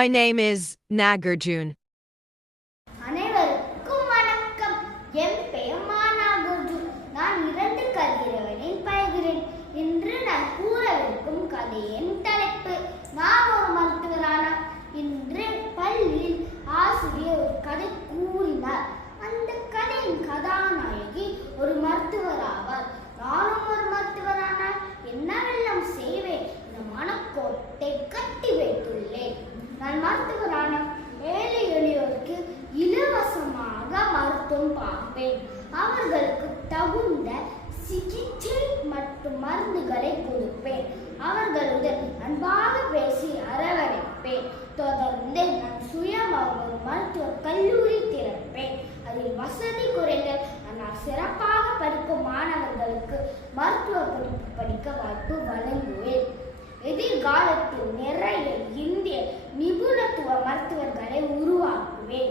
My name is Nagarjun. அனைவருக்கும் வணக்கம். என் பெயர் நாகார்ஜுன். நான் 2 கதிரவனில் பயில்கிறேன். இன்று நான் கூறவிருக்கும் கதையின் தலைப்பு நான் ஒரு மருத்துவரானார். இன்று பள்ளியில் ஆசிரியர் ஒரு கதை கூறினார். அந்த கதையின் கதாநாயகி ஒரு மருத்துவர் ஆவார். நானும் ஒரு மருத்துவரானார். என்னவெல்லாம் செய்வேன் இந்த மனக்கோட்டை கட்டி வைத்துள்ளேன். நான் மருத்துவரான ஏழை எளியோருக்கு இலவசமாக மருத்துவம் பார்ப்பேன். அவர்களுக்கு தகுந்த சிகிச்சை மற்றும் மருந்துகளை கொடுப்பேன். அவர்களுடன் அன்பாக பேசி அரவணைப்பேன். தொடர்ந்து நான் சுயமாக ஒரு மருத்துவ கல்லூரி திறப்பேன். அதில் வசதி குறைந்த ஆனால் சிறப்பாக படிக்கும் மாணவர்களுக்கு மருத்துவ படிப்பு படிக்க வாய்ப்பு வழங்குவேன். எதிர்காலத்தில் நிறைய இந்திய நிபுணத்துவ மருத்துவர்களை உருவாக்குவேன்.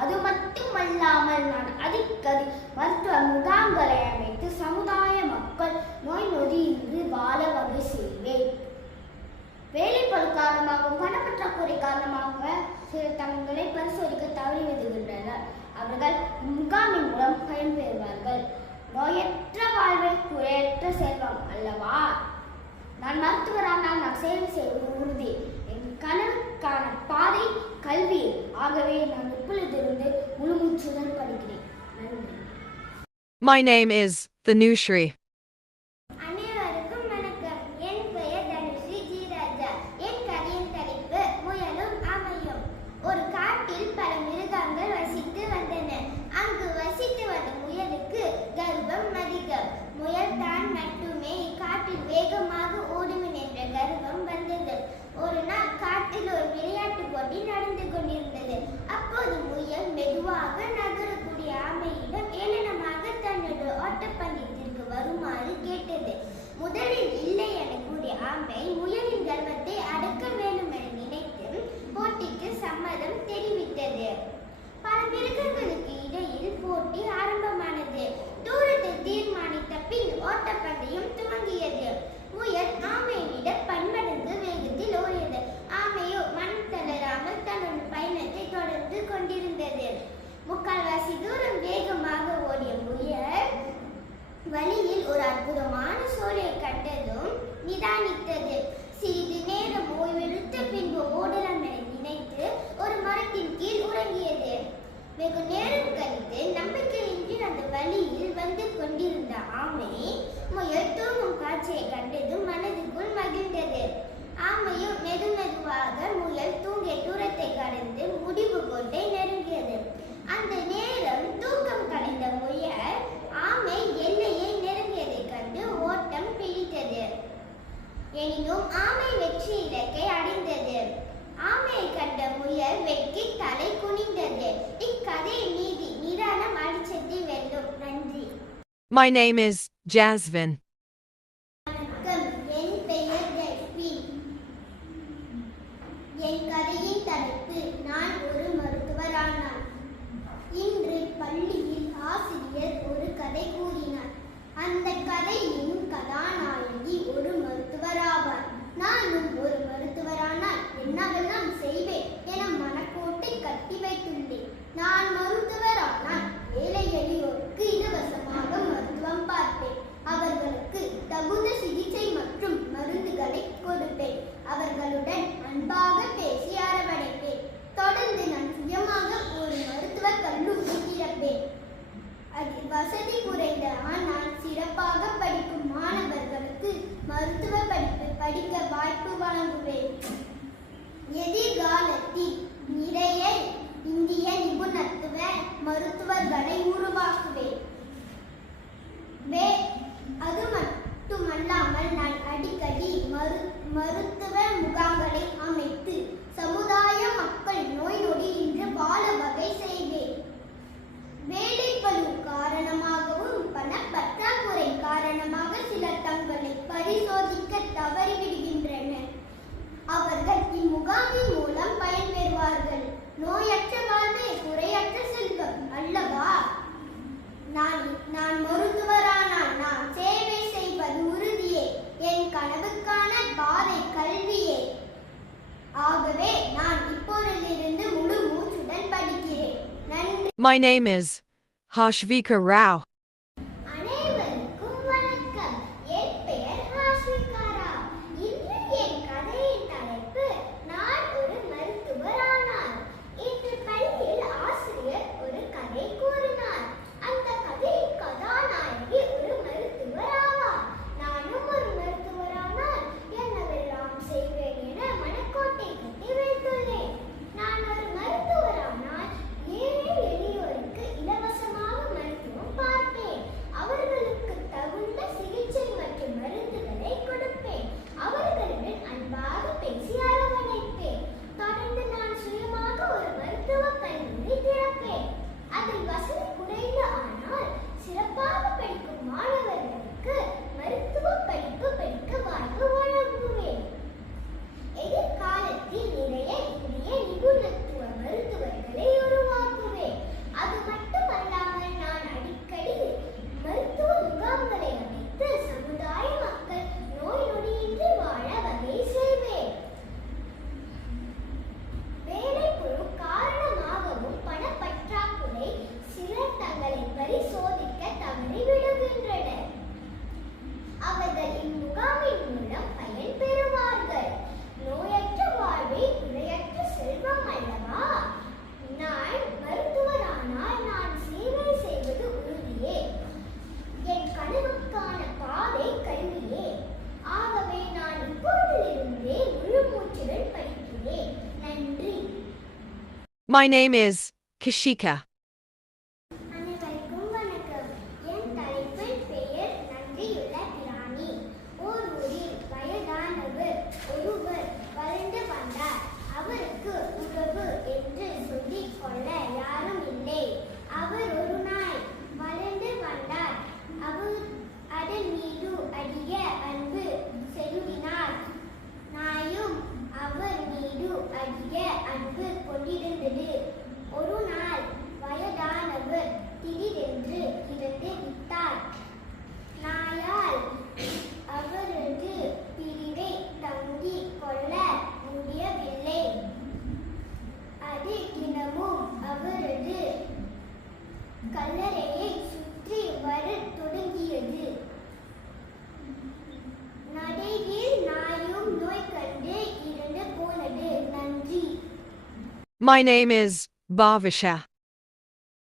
அது மட்டுமல்லாமல் நான் அடிக்கடி மருத்துவ முகாம்களை அமைத்து சமுதாய மக்கள் நோய் நொடியின்றி வாழ வகை செய்வேன். வேலைப்பளு காரணமாகவும் பணப்பற்றாக்குறை காரணமாக சில தங்களை பரிசோதிக்க தவறி வருகின்றனர். அவர்கள் முகாமின் மூலம் பயன்பெறுவார்கள். நோயற்ற வாழ்வை குறையற்ற செல்வம் அல்லவா? நான் மருத்துவரானால் நான் சேவை செய்வது உறுதி. என் கனவுக்கான பாதை கல்வி. ஆகவே நான் இப்பொழுதிருந்து முழுமூச்சுடன் படிக்கிறேன். நன்றி. My name is Thanushri. அனைவருக்கும் வணக்கம். என் பெயர் தனுஸ்ரீ ஜி ராஜா. என் கதையின் தலைப்பு முயலும் ஆமையும். ஒரு காட்டில் பல மிருகங்கள் வசித்து வந்தன. அங்கு வசித்து வந்த முயலுக்கு கர்வம் அதிகம். முயல் தான் மட்டுமே இக்காட்டில் வேகமாக ஓடுவேன் என்ற கர்வம் வந்தது. ஒரு நாள் காட்டில் ஒரு விளையாட்டு போட்டி நடந்து கொண்டிருந்தது. அப்போது முயல் மெதுவாக நகரக்கூடிய ஆமையிடம் ஏளனமாக தன்னோட ஓட்டப்பந்தயத்திற்கு வருமாறு கேட்டது. முதலில் இல்லை என கூறிய ஆமை முயலின் கர்வத்தை அடக்க வேண்டும் என நினைத்து போட்டிக்கு சம்மதம் தெரிவித்தது. பல மிருகங்களுக்கு இடையில் போட்டி ஆரம்பமானது. தூரத்தை தீர்மானித்த பின் ஓட்டப்பந்தயம் துவங்கியது. முயல் ஆமையை விட பன்மடங்கு வேகத்தில் ஓடியது. ஆமையோ மனம் தளராமல் தன்னோட பயணத்தை தொடர்ந்து கொண்டிருந்தது. முக்கால்வாசி தூரம் வேகமாக ஓடிய முயல் வழியில் ஒரு அற்புதமான சோலையை கண்டதும் நிதானித்தது. சிறிது நேரம் ஓய்வெடுத்த பின்பு ஓடலாம் என நினைத்து ஒரு மரத்தின் கீழ் உறங்கியது. வெகு நேரம் கழித்து நம்பிக்கையின்றி அந்த வழியில் வந்து கொண்டிருந்த ஆமை முயல் தூங்கும் காட்சியை கண்டதும் மனதுக்குள் மகிழ்ந்தது. ஆமையும் மெதுவாக முயல் தூங்கிய தூரத்தை கடந்து முடிவு கோட்டை நெருங்கியது. அந்த நேரம் தூக்கம் கலைந்த முயல் ஆமை எல்லையை நெருங்கியதை கண்டு ஓட்டம் பிடித்தது. எனினும் ஆமை வெற்றி இலக்கை அடைந்தது. ஆமையை கண்ட முயல் வெட்கி தலை குனிந்தது. இக்கதை நீதி நிதானம் அடிச்சத்தை வெல்லும். நன்றி. My name is Jasmine. வணக்கம். என் பெயர் ஜஸ்வின். என் கதையின் தலைப்பு நான் ஒரு மருத்துவரானார். இன்று பள்ளியில் ஆசிரியர் ஒரு கதை கூறினார். அந்த கதையின் கதாநாயகி ஒரு மருத்துவராவார். நானும் ஒரு மருத்துவரானால் என்னவெல்லாம் செய்வேன் என மனக்கோட்டை கட்டி வைத்துள்ளேன். நான் மருத்துவரானால் ஏழை எளியோருக்கு இலவசமாக மருத்துவம் பார்ப்பேன். அவர்களுக்கு தகுந்த சிகிச்சை மற்றும் மருந்துகளை கொடுப்பேன். அவர்களுடன் அன்பாக பேசி அரவணைப்பேன். தொடர்ந்து நான் சுயமாக ஒரு மருத்துவ கல்லூரி திறப்பேன். அதில் வசதி குறைந்த ஆனால் சிறப்பாக படிக்கும் மாணவர்களுக்கு மருத்துவ படிப்பு படிக்க வாய்ப்பு வழங்குவேன். எதிர்காலத்தில் நிறைய இந்திய நிபுணத்துவ மருத்துவர்களை உருவாக்குவேன். அது மட்டுமல்லாமல் நான் அடிக்கடி மருத்துவ முகாம்களை அமைத்து சமுதாய மக்கள் நோய் நொடியின்றி வாழ வகை செய்வேன். வேலைப்பளு காரணமாகவும் பணப்பற்றாக்குறை காரணமாக சிலர் தங்களை பரிசோதிக்க தவறிவிடுகின்றனர். அவர்கள் இம்முகாமின் மூலம் பயன்பெறுவார்கள். நோயற்ற வாழ்வே குறையற்ற செல்வம் அல்லவா? நான் மருத்துவரானால் நான் சேவை செய்வது உறுதியே. என் கனவுக்கான பாதை கல்வியே. ஆகவே நான் இப்பொழுதிருந்து முழு மூச்சுடன் படிக்கிறேன். நன்றி. My name is Hashvika Rao. அனைவருக்கும் வணக்கம். என் பெயர் ஹாஷ்விகா ராவ். இன்று என் கதையின் தலைப்பு நான் ஒரு மருத்துவரானார். இன்று பள்ளியில் ஆசிரியர் ஒரு கதை கூறினார். அந்த கதையின் கதாநாயகி ஒரு மருத்துவர் ஆவார். நானும் ஒரு மருத்துவரானால் என்னவெல்லாம் செய்வேன் என மனக்கோட்டை கட்டி வைத்துள்ளேன். நான் ஒரு மருத்துவரானால் ஏழை எளியோருக்கு இலவசமாக மருத்துவம் பார்ப்பேன். அவர்களுக்கு தகுந்த சிகிச்சை மற்றும் மருந்துகளை கொடுப்பேன். அவர்களுடன் அன்பாக பேசி அரவணைப்பேன். தொடர்ந்து நான் சுயமாக ஒரு மருத்துவ கல்லூரி திறப்பேன். அதில் வசதி குறைந்த ஆனால் சிறப்பாக படிக்கும் மாணவர்களுக்கு மருத்துவ படிப்பு படிக்க வாய்ப்பு வழங்குவேன். எதிர்காலத்தில் நிறைய இந்திய நிபுணத்துவ மருத்துவர்களை உருவாக்குவேன். அது மட்டுமல்லாமல் நான் அடிக்கடி மருத்துவ முகாம்களை அமைத்து சமுதாய மக்கள் நோய் நொடியின்றி வாழ வகை செய்வேன். வேலைப்பளு காரணமாகவும் பணப்பற்றாக்குறை சிலர் தங்களை பரிசோதிக்க தவறி விடுகின்றனர். அவர்கள் இம்முகாமின் மூலம் பயன் பெறுவார்கள். நோயற்ற வாழ்வே குறையற்ற செல்வம் அல்லவா? நான் மருத்துவரானால் நான் சேவை செய்வது உறுதியே. என் கனவுக்கான பாதை கல்வியே. ஆகவே நான் இப்பொழுதிலிருந்தே முழு மூச்சுடன் படிக்கிறேன். நன்றி. My name is Kashika. அனைவருக்கும் வணக்கம். என் தலைப்பின் பெயர் நன்றியுள்ள பிராணி. ஓர் ஊரில் வயதானவர் ஒருவர் வளர்ந்து வந்தார். அவருக்கு உறவு என்று சொல்லிக் கொள்ள யாரும் இல்லை. அவர் ஒரு நாள் வளர்ந்து வந்தார். அவர் அதன் மீது அதிக அன்பு செலுத்தினார். நாயும் அவர் மீது அதிக அன்பு கொண்டிருந்தது. ஒரு நாள் வயதானவர் திடீரென்று இறந்து விட்டார். நாயால் அவரது பிரிவை தாங்கிக் கொள்ள முடியவில்லை. அது தினமும் அவரது கல்லறையை சுற்றி வரத் தொடங்கியது. நடையில் நாயும் நோய் கண்டு இறந்து போனது. நன்றி. My name is Bhavisha.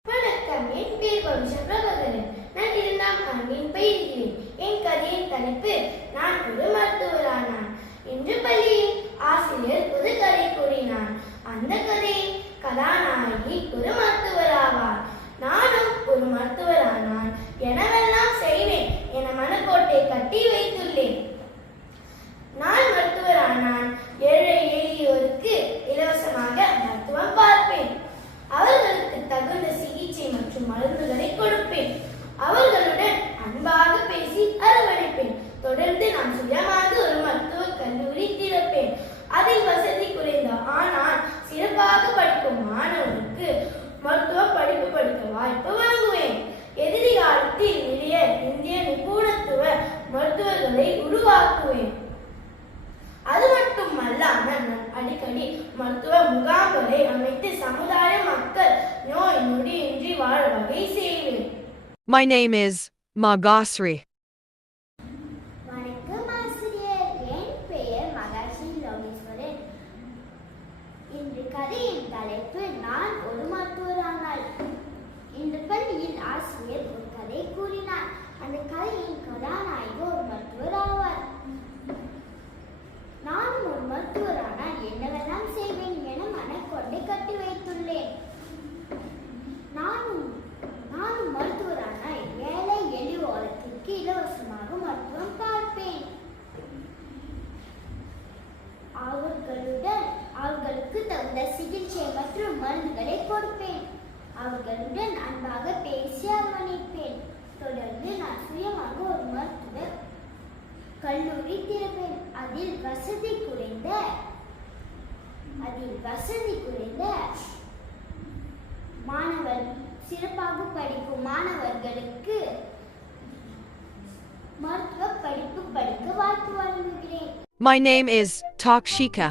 வணக்கம், என் பேர் பவிஷா பிரபாகரன். நான் 2ஆம் ஆண்டில் பயில்கிறேன். என் கதையின் தலைப்பு நான் ஒரு மருத்துவரானான். இன்று பள்ளியில் ஆசிரியர் ஒரு கதை கூறினார். அந்த கதையின் கதாநாயகி ஒரு மருத்துவராவார். நானும் ஒரு மருத்துவரானான் எனவெல்லாம் செய்வேன் என மனக்கோட்டை கட்டி வைத்துள்ளேன். நான் மருத்துவரானான் ஏழை எளியோருக்கு இலவசமாக மருத்துவம் பார்ப்பேன். அவர்களுக்கு தகுந்த சிகிச்சை மற்றும் மருந்துகளை கொடுப்பேன். அவர்களுடன் அன்பாக பேசி அரவணைப்பேன். தொடர்ந்து நான் சுயமாக ஒரு மருத்துவ கல்லூரி திறப்பேன். அதில் வசதி குறைந்த ஆனால் சிறப்பாக படிக்கும் மாணவருக்கு மருத்துவ படிப்பு படிக்க வாய்ப்பு வழங்குவேன். எதிர்காலத்தில் நிறைய இந்திய நிபுணத்துவ மருத்துவர்களை உருவாக்குவேன். அது மட்டுமல்லாமல் நான் அடிக்கடி மருத்துவ முகாம்களை அமைத்து சமுதாய மக்கள் நோய் நொடியின்றி வாழ வகை செய்வேன். My name is Magasri. வணக்கம் ஆசிரியர். என் பெயர் மகாஸ்ரீ லோகேஸ்வரன். இன்று கதையின் தலைப்பு நான் ஒரு மருத்துவரானாள். இன்று பள்ளியில் ஆசிரியர் ஒரு கதை கூறினார். அந்த கதையின் கதாநாயகி ஒரு மருத்துவர் ஆவார். நானும் ஒரு மருத்துவரானால் என்னவெல்லாம் செய்வேன் என மனக்கொண்டை கட்டி வைத்துள்ளேன். நானும் மருத்துவரானால் ஏழை எளியோருக்கு இலவசமாக மருத்துவம் பார்ப்பேன். அவர்களுக்கு தகுந்த சிகிச்சை மற்றும் மருந்துகளை கொடுப்பேன். அவர்களுடன் அன்பாக பேசி அரவணைப்பேன். தொடர்ந்து நான் சுயமாக ஒரு மருத்துவ கல்லூரி திறப்பேன். அதில் வசதி குறைந்த சிறப்பாக படிக்கும் மாணவர்களுக்கு மருத்துவ படிப்பு படிக்க வாய்ப்பு வழங்குகிறேன். My name is Takshika.